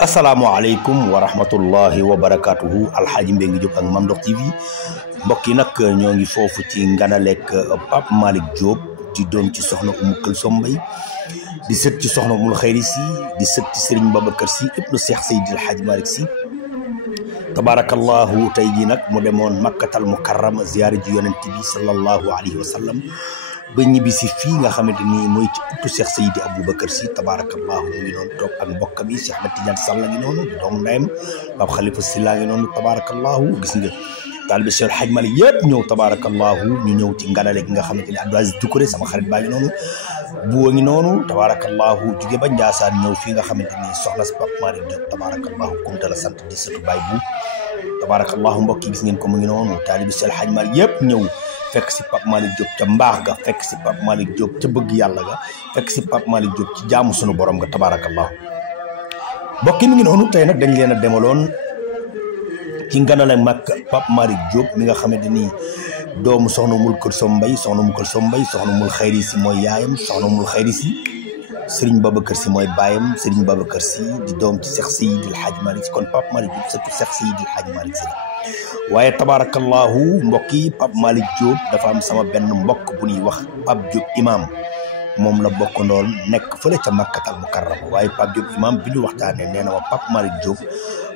asalaamaaleykum wa rahmatullahi wa barakatuhu alxaaji Mbengue Diop ak Mame Ndokh TV mbokk yi nag ñoo ngi foofu ci nganalek Pape Malick Diop di doom ci soxna Umu Kulsum Mbaye di sët ci soxna Umul Xayri Si di sët ci Serigne Babacar Si ibnu Cheikh Seydil Hadji Malick Si tabarakallahu tey jii nag mu demoon makkatal mukarrama ziyaare ji yonent bi sallallahu alayhi wa sallam ba ñibbi si fii nga xamante ni mooy ci ëttu Cheikh Seydi Aboubacar Si tabarakallahu mu ngi noonu toog ak mbokkam yi Cheikh Ahmed Tidiane Sall ngi noonu di doomu ndeyam Pape Khalifa Sylla ngi noonu tabarakallahu gis nga taalibe Cheikh Hadji Malick yëpp ñëw tabarakallahu ñu ñëw ci nganale gi nga xamante ni Abdou Aziz Doucouré sama xarit baa ngi noonu buwa ngi noonu tabarakallahu jóge ba Njaasaan ñëw fii nga xamante ni soxna si Pape Malick Diop tabarakallahu kumta la sant di sëtu baay bu tabarakallahu mbokk yi gis ngeen ko mu ngi noonu taalibe Cheikh Hadji Malick yëpp ñëw fekk si Pape Malick Diop ca mbaax ga fekk si Pape Malick Diop ca bëgg yàlla ga fekk si Pape Malick Diop ci jaamu sunu borom ga tabarakallahu mbokk yi mi ngi noonu tey nag dañ leen a demaloon ci nganale mag Pape Malick Diop mi nga xamante ni doomu soxna Umul Kulsum Mbaye soxna Umul Kulsum Mbaye soxna Umul Xayri Si mooy yaayam soxna Umul Xayri Si Serigne Babacar Si mooy baayam Serigne Babacar Si di doom ci Cheikh Seydil Hadji Malick Si kon Pape Malick Diop surtout Cheikh Seydil Hadji Malick Si waaye tabarakallahu mbokk yi Pape Malick Diop dafa am sama benn mbokk bu ñuy wax Pape Diop imam moom la bokkandoon nekk fële ca makkatal mukarrama waaye Pape Diop imam bi ñu waxtaanee nee na ma Pape Malick Diop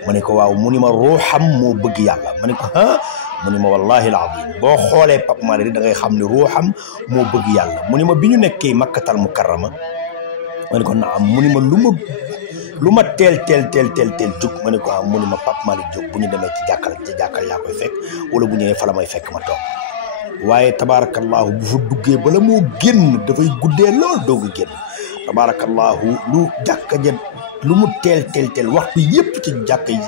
ma ne ko waaw mu ni ma ruuxam moo bëgg yàlla ma ne ko ah mu ni ma wallahi alazim boo xoolee Pape Malick da ngay xam ne ruuxam moo bëgg yàlla mu ni ma bi ñu nekkee makkatal mukarrama ma ne ko naam mu ni ma lu ma teel jóg ma ne ko am mu ne ma Pape Malick Diop bu ñu demee ci jàkkal yaa koy fekk wala bu ñëwee fa la may fekk ma toog waaye tabarakallahu bu fa duggee bala moo génn dafay guddee lool doog a génn tabarakallahu lu jàkka ja lu mu teel waxtu yëpp ci jàkka yi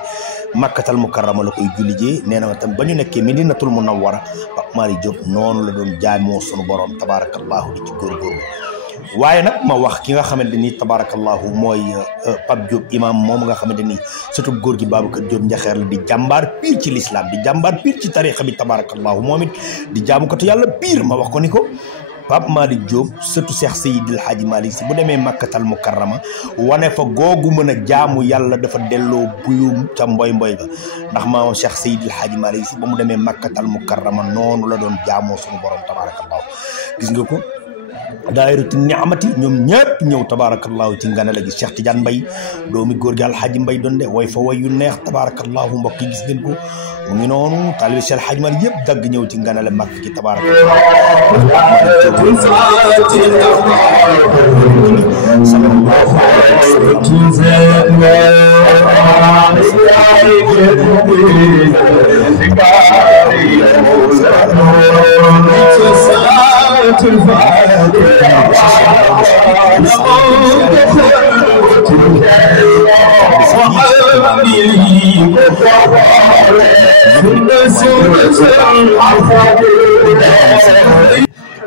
makkatal mukarrama la koy jullijee nee na tam ba ñu nekkee Medinatul Munawwara Pape Malick Diop noonu la doon jaamoo sunu borom tabarakallahu di ci góorgóorlu waaye nag ma wax ki nga xamante ni tabarakallahu mooy Pape Diop imam moom nga xamante ni surtout góor gi Babacar Diop njaxeer la di jàmbaar piir ci l'islam di jàmbaar piir ci tarixa bi tabarakallahu moom it di jaamukatu yàlla piir ma wax ko ni ko Pape Malick Diop surtout Cheikh Seydil Hadji Malick Si bu demee makkatal mukarrama wane fa googu mën a jaamu yàlla dafa delloo buyum ca mboy ga ndax maamam Cheikh Seydil Hadji Malick Si ba mu demee makkatal mukarrama noonu la doon jaamoo suñu borom tabarakallahu gis nga ko daayiratu ni'amati ñoom ñëpp ñëw tabarakallahu ci nganale gi Cheikh Tidiane Mbaye doomi góor gi Alxaaji Mbaye doon de way fa way yu neex tabarakallahu mbokk yi gis ngeen ko mu ngi noonu taalibe Cheikh Hadji Malick yëpp dagg ñëw ci nganale mag gi tabarakallahu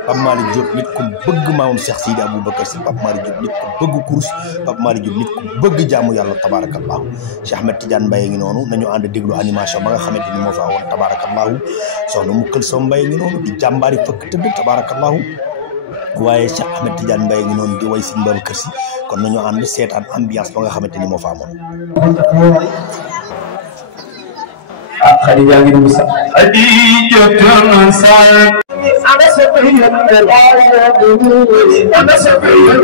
Pape Malick Diop nit ku bëgg maamam Cheikh Seydi Aboubacar Si Pape Malick Diop nit ku bëgg course Pape Malick Diop nit ku bëgg jaamu yàlla tabarakallahu Cheikh Ahmed Tidiane Mbaye ngi noonu nañu ànd déglu animation ba nga xamante ni moo fa awoon tabarakallahu soxna Umu Kulsum Mbaye ngi noonu di jàmbaari fëkk tëdd tabarakallahu waaye Cheikh Ahmed Tidiane Mbaye ngi noonu di way Serigne Babacar Si kon nañu ànd seetaan ambiance ba nga xamante ni moo fa amoon Khadija ngi dugg sax Khadija tun sal ana sabiyan ana sabiyan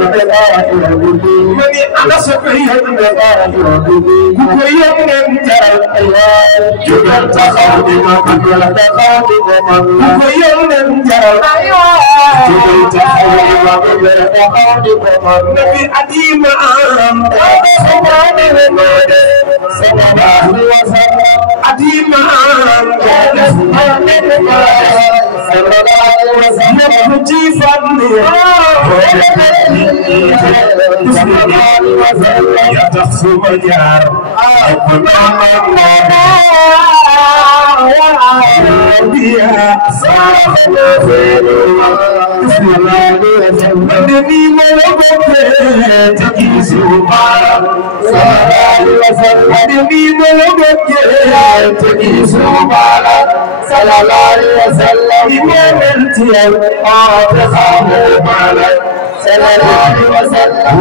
mani ana sabiyan ku ko yenen jaral jugal taxawdi ma jugal taxawdi ma ku ko yenen jaral jugal taxawdi ma jugal taxawdi ma nabi adima am sallallahu alaihi wasallam adima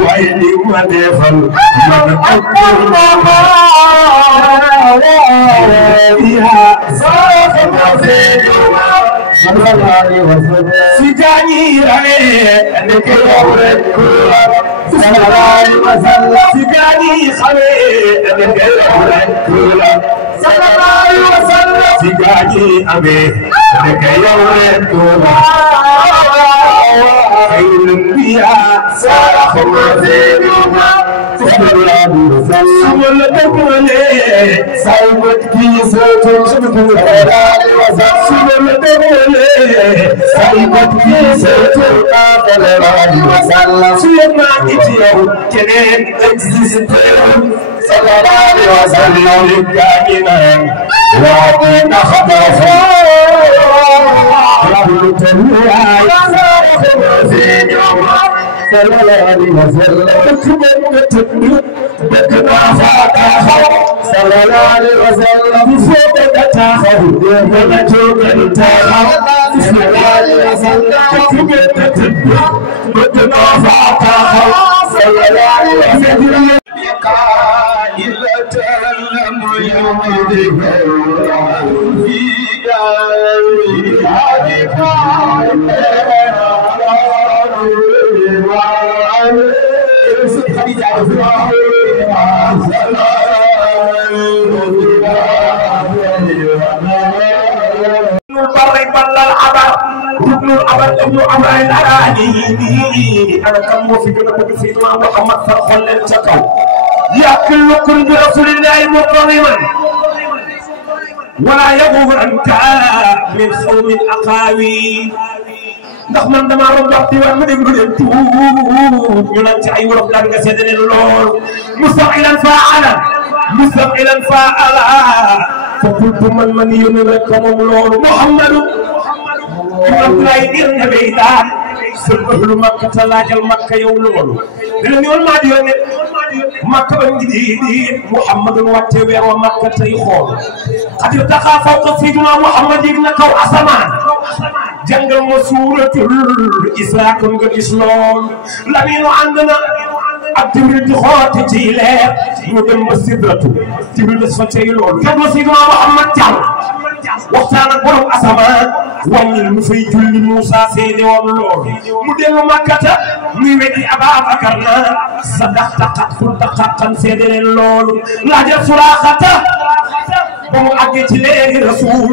ويلي ودفن من أكبر يا صاحب سجاني عليه أنك يورد سجاني خليه أنك يورد سجاني أبي أنك يورد خير الأنبياء صاحب سيدنا سمول تقولي سايبت كيسة سمول تقولي سايبت كيسة سيما إتيو كنين أجزيستيو صلى الله عليه وسلم كامنا وعطينا خطفا رب تنويا يا صاحب سيدنا صلى الله عليه وسلم بكنا فاتحه صلى الله عليه وسلم فوق تاخذ ونجوك انتهى صلى الله عليه وسلم بكنا فاتحه صلى الله عليه وسلم قائلة لم يمده في أنا كم في جنب سيدنا محمد صلى الله عليه وسلم يأكلكم برسول الله مظلما ولا يغرنك من خوم الأقاوي ndax man dama ron waxti wa ma déglu leen tuut ñu naan ci ay wolof daan nga seede leen lool mustaqilan faala fa qultu man yónni rek moom loolu Muhammadu Abdoulaye ngir nga bay daan seen ëhlu Makka ta laajal Makka yow loolu dina ni woon maa di yónne Makka ba ngi di Muhammadu wàcce weer wa Makka tey xool xadir taxaa fawqa sayyidina Muhammad yëg na kaw asamaan jàngal ma suuratul Israa kon nga gis lool Lamine ànd na ak Jibril di xoote ci leer ñu dem ba sidratu Jibril des fa tey lool fekk ma Seydina Muhammad jàll waxtaan ak borom asamaan wàññil mu fay julli Moussa seede woon lool mu dellu Makkata muy weddi Ababakar na sadaqta qad qulta haqqan seede leen loolu laajal Suraaxata ba mu àggee ci leeri Rasuul